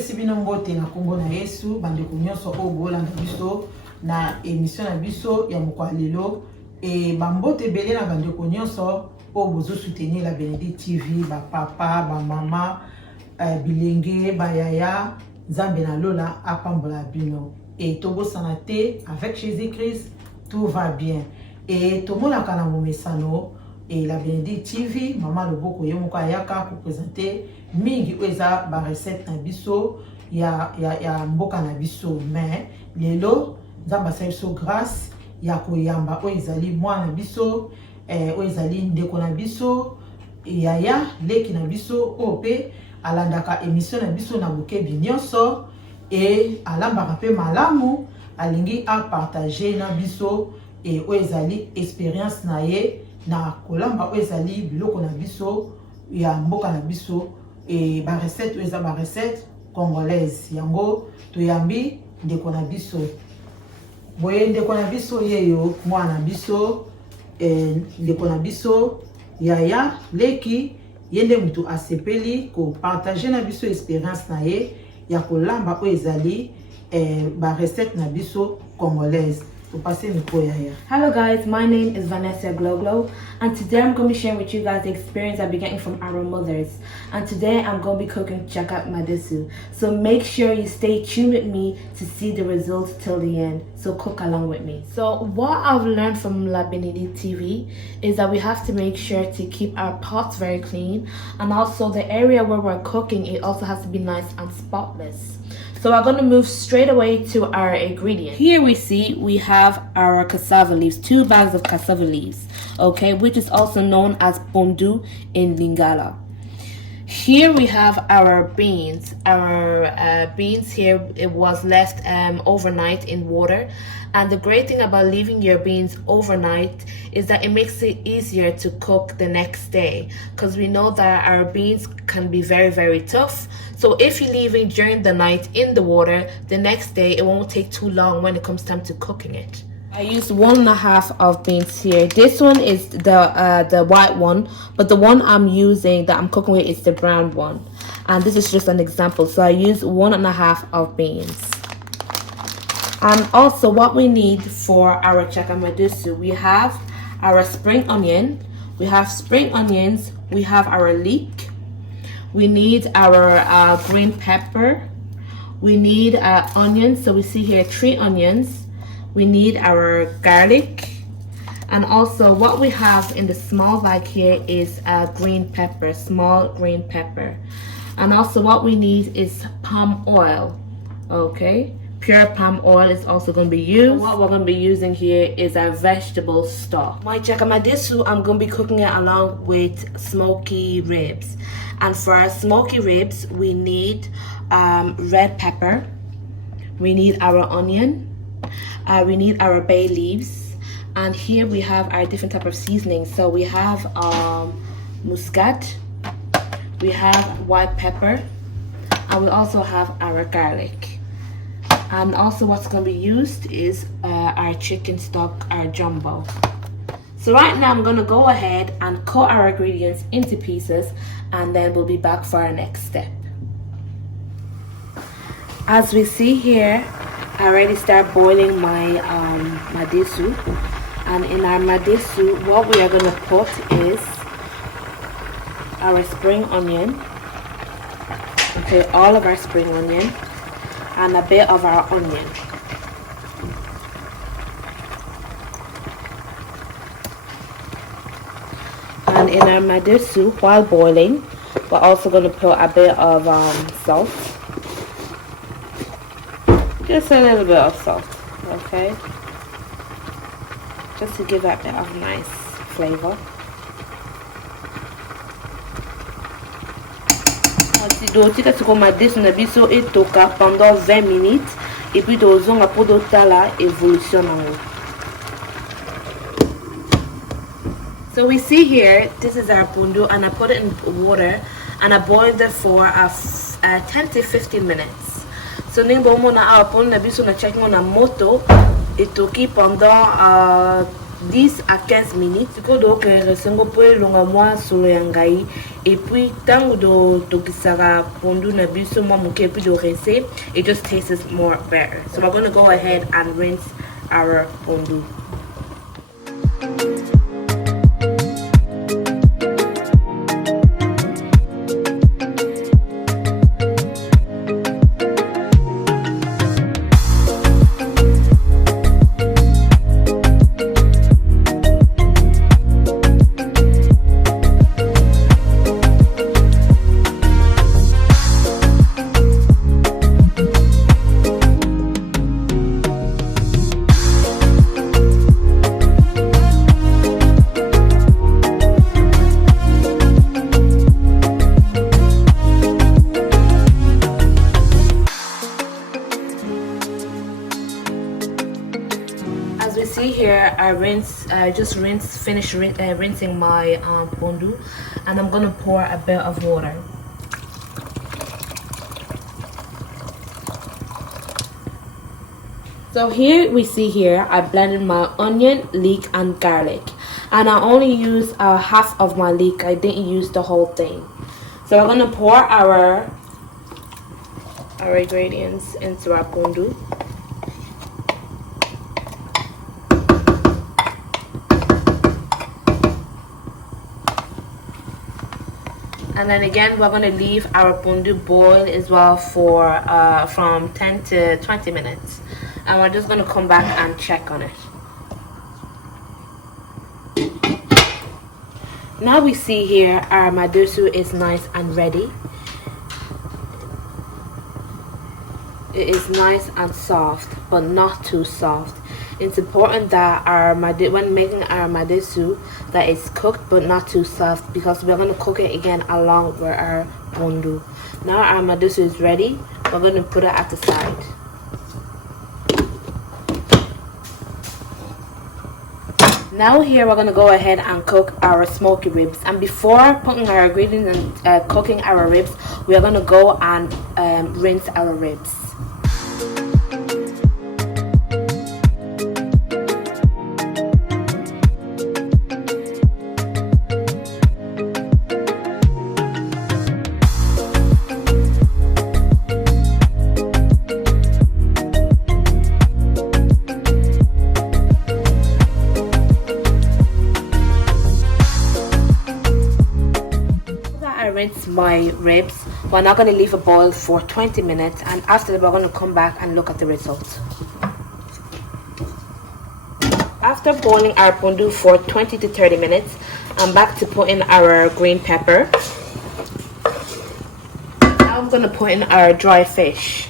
topesi bino mbote na Kongo na Yesu bande kunyoso ko bolanda biso na émission na biso ya mokwalelo et bambote belé na bande kunyoso o bozo soutenir la Benedite TV ba papa ba mama bilenge ba yaya Nzambe na lola apambola bino et tobo sanate avec Jésus-Christ tout va bien et tout monde a kana momesano et la Benedite TV maman loboko yemoko ayaka pour présenter mingi eza ba recette na biso ya mboka na biso mais lelo Nzamba sa biso grâce ya koyamba o ezali mwana biso o ezali ndeko na biso yaya leki na biso o pe alandaka émission na biso na bokebi nyonso et alambaka pe malamu alingi a partager na biso et o ezali expérience na ye na kolamba o ezali biloko na biso ya mboka na biso et ba recette o eza ba recette congolaise yango toyambi ndeko na biso boye ndeko na biso yeyo mwana biso ndeko na biso yaya leki yende mutu asepeli ko partager na biso expérience na ye ya kolamba o ezali ba recette na biso congolaise. Hello guys, my name is Vanessa Gloglo and today I'm going to be sharing with you guys the experience I've been getting from our mothers, and today I'm going to be cooking Pondu Ya Madesu. So make sure you stay tuned with me to see the results till the end, so cook along with me. So what I've learned from La Benedite TV is that we have to make sure to keep our pots very clean, and also the area where we're cooking, it also has to be nice and spotless. So we're going to move straight away to our ingredients. Here we have our cassava leaves, 2 bags of cassava leaves, okay, which is also known as pondu in Lingala. Here we have our beans. Our beans here, it was left overnight in water. And the great thing about leaving your beans overnight is that it makes it easier to cook the next day, because we know that our beans can be very, very tough. So if you're leaving during the night in the water, the next day it won't take too long when it comes time to cooking it. I used 1.5 of beans here. This one is the white one, but the one I'm using that I'm cooking with is the brown one. And this is just an example. So I used 1.5 of beans. And also what we need for our Pondu Ya Madesu, we have our spring onion, we have spring onions, we have our leek, we need our green pepper, we need onions. So we see here 3 onions. We need our garlic, and also what we have in the small bag here is green pepper, small green pepper. And also what we need is palm oil, okay, pure palm oil is also going to be used. And what we're going to be using here is our vegetable stock. My Pondu Ya Madesu, I'm going to be cooking it along with smoky ribs, and for our smoky ribs we need red pepper, we need our onion, we need our bay leaves, and here we have our different type of seasonings. So we have muscade, we have white pepper, and we also have our garlic. And also what's going to be used is our chicken stock, our jumbo. So right now I'm going to go ahead and cut our ingredients into pieces, and then we'll be back for our next step. As we see here, I already start boiling my madesu, and in our madesu what we are going to put is our spring onion, okay, all of our spring onion, and a bit of our onion. And in our madesu, while boiling, we're also going to put a bit of salt. Just a little bit of salt, okay? Just to give that bit of nice flavor. Ensuite, tu comme madesu na biso et toka pendant 20 minutes, et puis dozonga pour la évolution nango. So we see here, this is our pondu, and I put it in water and I boiled it for 10 to 15 minutes. So nimbo mo na apple na biso na check mo na moto itoki pendant 10 à 15 minutes. Siko do ke resengo po longa mwa solo yangai Et puis tant do kisara pondu na biso mo muke puis do rese, it just tastes more better. So we're gonna go ahead and rinse our pondu. As we see here, I just finished rinsing my pondu, and I'm gonna pour a bit of water. So here we see here, I blended my onion, leek, and garlic, and I only used half of my leek. I didn't use the whole thing. So we're gonna pour our ingredients into our pondu. And then again, we're going to leave our pondu boil as well for from 10 to 20 minutes. And we're just going to come back and check on it. Now we see here our madesu is nice and ready. It is nice and soft, but not too soft. It's important that when making our madesu, that it's cooked but not too soft, because we're going to cook it again along with our pondu. Now our madesu is ready. We're going to put it at the side. Now here we're going to go ahead and cook our smoky ribs. And before putting our ingredients and cooking our ribs, we are going to go and rinse our ribs. Rinse my ribs. We're not going to leave it boil for 20 minutes, and after that we're going to come back and look at the results. After boiling our pondu for 20 to 30 minutes, I'm back to put in our green pepper. Now I'm going to put in our dry fish.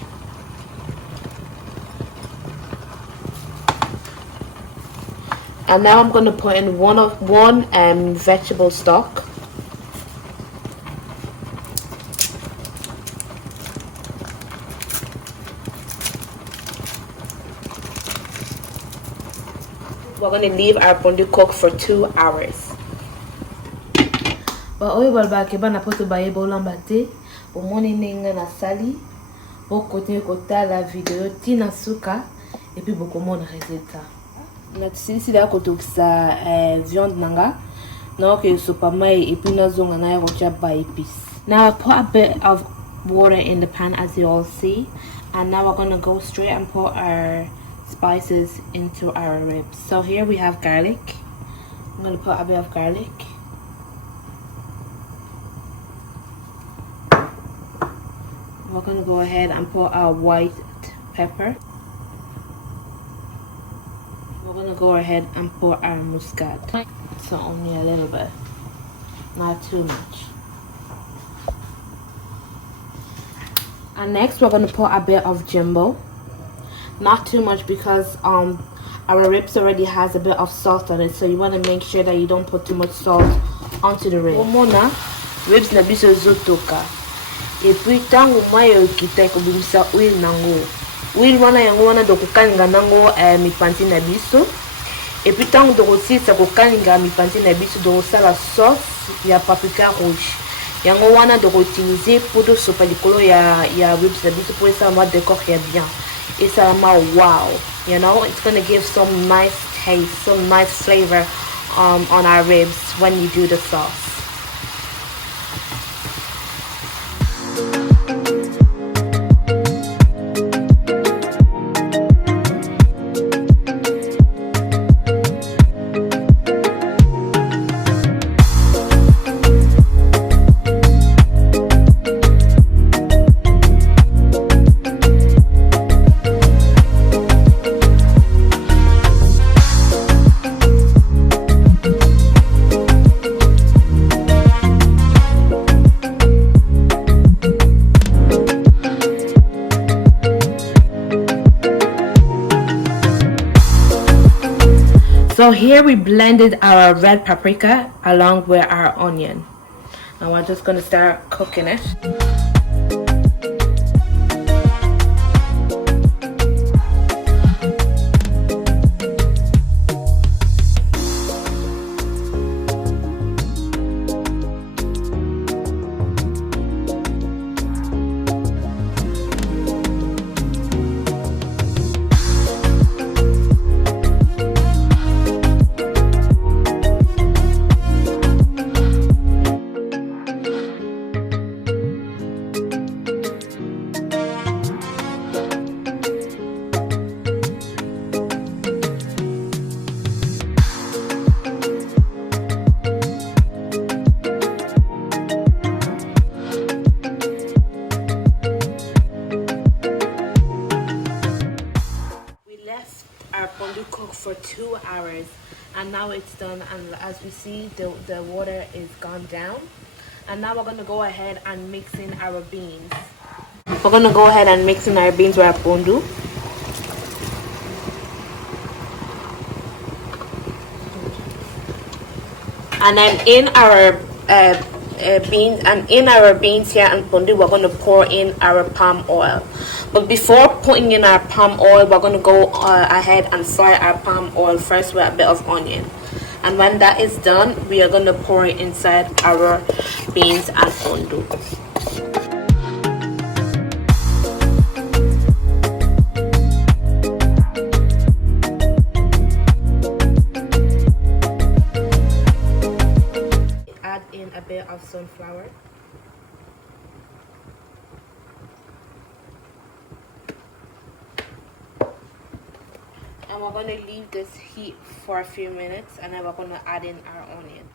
And now I'm going to put in one vegetable stock. We're going to leave our pondu cook for 2 hours. Ba oyo balba ke bana poto ba yeba olamba te bo moni ninga na sali bo continue kotala video tina suka et puis bo komona résultat. Na tsisi da kotokisa viande nanga na ke sopa mai et puis na zonga na ya ba épices. Now I put a bit of water in the pan, as you all see, and now we're going to go straight and put our spices into our ribs. So here we have garlic. I'm going to put a bit of garlic. We're going to go ahead and put our white pepper. We're going to go ahead and put our muscade. So only a little bit, not too much. And next we're going to put a bit of jumbo. Not too much, because our ribs already has a bit of salt on it, so you want to make sure that you don't put too much salt onto the ribs. Omona ribs na biso zotoka. Et puis tangu mayo kita kubimisa oil nango. Oil wana yango wana do kukalinga nango mipanzi na biso. Et puis tangu do kosisa kukalinga mipanzi na biso do sala sauce ya paprika rouge. Yango wana do utiliser pour do sopa likolo ya ribs na biso pour ça ma décor ya bien. It's wow, you know, it's gonna give some nice taste, some nice flavor on our ribs when you do the sauce. So here we blended our red paprika along with our onion. Now we're just gonna start cooking it. Our pondu cooked for 2 hours, and now it's done, and as we see the water is gone down, and now we're going to go ahead and mix in our beans. We're going to go ahead and mix in our beans with our pondu. And then in our beans here and pondu, we're going to pour in our palm oil. But before putting in our palm oil, we're going to go ahead and fry our palm oil first with a bit of onion. And when that is done, we are going to pour it inside our beans and pondu. Add in a bit of sunflower. And we're going to leave this heat for a few minutes, and then we're going to add in our onion.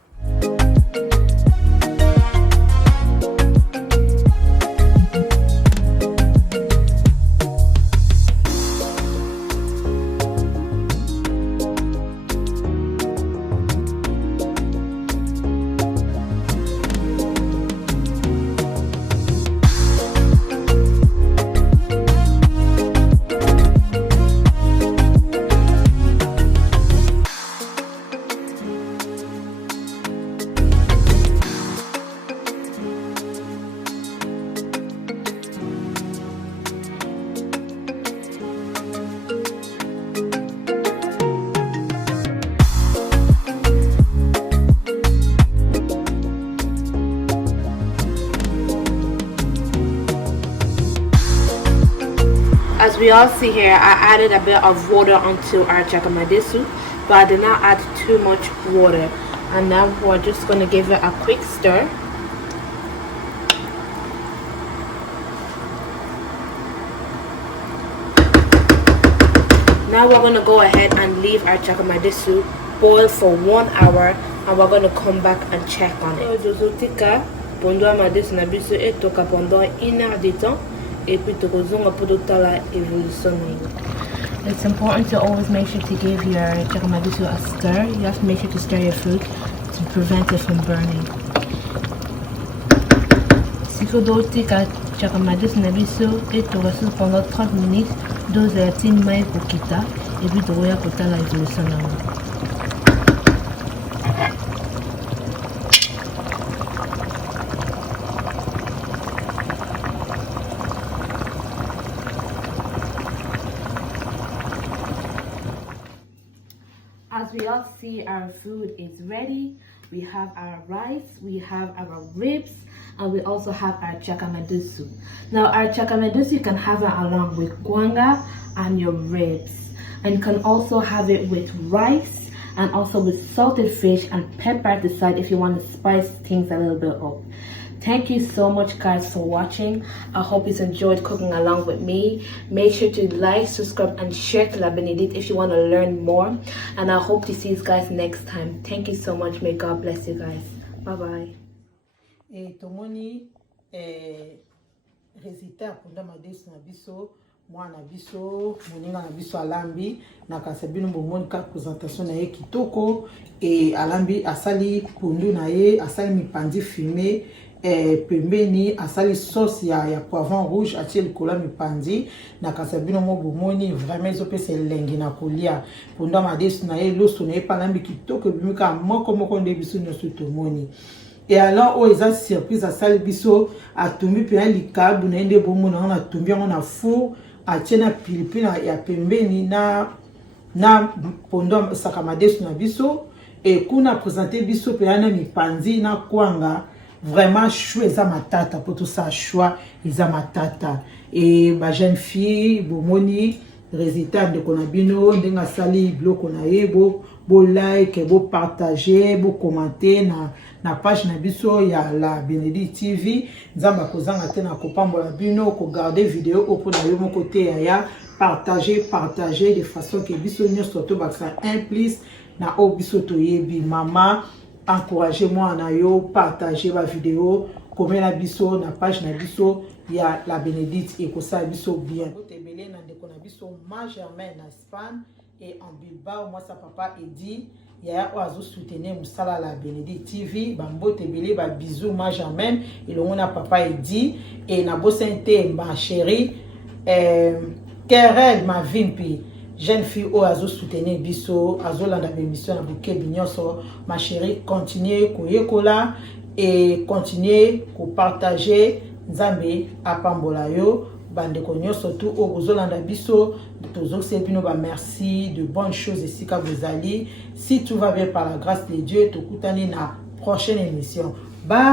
As we all see here, I added a bit of water onto our chakamadesu, but I did not add too much water. And now we're just going to give it a quick stir. Now we're going to go ahead and leave our chakamadesu boil for 1 hour, and we're going to come back and check on it. Pondu Ya Madesu na biso etoka pendant 1 heure de temps. It's important to always make sure to give your chakamadesu a stir. You have to make sure to stir your food to prevent it from burning. Si vous dotez chakamadesu na biso etoka pendant 30 minutes, dose ya timai kokita et puis doya kotala evolution nango. As we all see, our food is ready. We have our rice, we have our ribs, and we also have our chakamadesu. Now our chakamadesu, you can have it along with gwanga and your ribs. And you can also have it with rice and also with salted fish and pepper at the side if you want to spice things a little bit up. Thank you so much guys for watching. I hope you enjoyed cooking along with me. Make sure to like, subscribe and share to La Benedite if you want to learn more. And I hope to see you guys next time. Thank you so much. May God bless you guys. Bye bye. Tomoni recette Pondu Ya Madesu na biso mwana biso moninga na biso alambi na kasabino bomoni ka présentation na ye kitoko et alambi asali pondu na ye asali mipandi fumé pembeni asali sauce ya poivron rouge atie likolo mipandi na kasabino mo bomoni vraiment ezopesa elengi na kolia. Pondu Ya Madesu na ye loso na ye palambi kitoko bimika moko nde biso nyonso tomoni. Et alors oh eza surprise asali biso atumbi pe likabu na ende bomona on atumbi on a four atie na pilipili ya pembeni na Pondu Ya Madesu na biso et kuna présenter biso pe na mipandi na kwanga. Vraiment chou eza matata pour tout ça choix eza matata et ba jeune fille bomoni résultat de konabino ndenga sali bloko na yebo bo like bo partager bo commenter na page na biso ya la Benedite TV nzamba kozanga te na kopambola bino ko garder vidéo opo na yo moko te ya partager de façon que biso nyonso to baksa un plus na o biso to yebi mama. Encouragez-moi na yo, partagez ma vidéo, comment la biso na page na biso ya la Benedite et que ça biso bien. Tebele na ndeko na biso Germain na Espagne et en Bilbao moi sa papa Edi ya oazo soutenir musala la Benedite TV bambo tebele ba bisous Germain et le on a papa Edi et na bosente ma chérie Kerel ma vimpi. Jeune fille au azo soutenir biso azo landa émission na bouquet bignonso ma chérie continuez koyekola et continuez ko partager nzambe apambola yo bande konyo surtout au bozolanda biso tozo sepino ba merci de bonnes choses ici ka vous allez si tout va bien par la grâce de Dieu tokutani na prochaine émission bye.